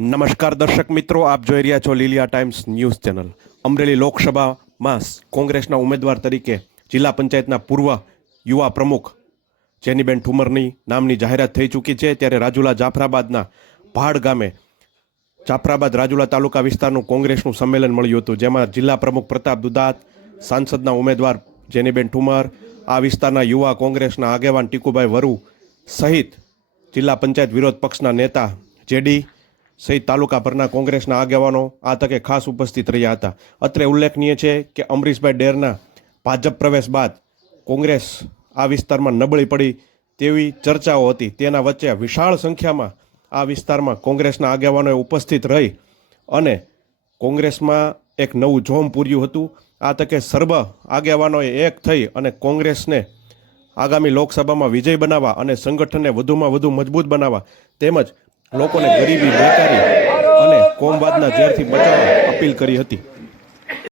નમસ્કાર દર્શક મિત્રો, આપ જોઈ રહ્યા છો Lilia times news channel. Amreli લોકસભામાં કોંગ્રેસના ઉમેદવાર તરીકે જિલ્લા પંચાયતના પૂર્વ યુવા પ્રમુખ જેનીબેન ઠુમરની નામની જાહેરાત થઈ ચૂકી છે. ત્યારે રાજુલા જાફરાબાદના પહાડ ગામે જાફરાબાદ રાજુલા તાલુકા વિસ્તારનું કોંગ્રેસનું સંમેલન મળ્યું હતું. જેમાં જિલ્લા પ્રમુખ પ્રતાપ દુદાત, સાંસદના ઉમેદવાર જેનીબેન ઠુમર, આ વિસ્તારના યુવા કોંગ્રેસના આગેવાન ટીકુભાઈ વરુ સહિત જિલ્લા પંચાયત વિરોધ પક્ષના નેતા જેડી સહિત તાલુકાભરના કોંગ્રેસના આગેવાનો આ તકે ખાસ ઉપસ્થિત રહ્યા હતા. અત્રે ઉલ્લેખનીય છે કે અમરીશભાઈ ડેરના ભાજપ પ્રવેશ બાદ કોંગ્રેસ આ વિસ્તારમાં નબળી પડી તેવી ચર્ચાઓ હતી. તેના વચ્ચે વિશાળ સંખ્યામાં આ વિસ્તારમાં કોંગ્રેસના આગેવાનોએ ઉપસ્થિત રહી અને કોંગ્રેસમાં એક નવું જોમ પૂર્યું હતું. આ તકે સર્વ આગેવાનોએ એક થઈ અને કોંગ્રેસને આગામી લોકસભામાં વિજય બનાવવા અને સંગઠનને વધુમાં વધુ મજબૂત બનાવવા તેમજ લોકોને ગરીબી બેકારી અને કોમવાદના ઝેરથી બચાવવા અપીલ કરી હતી.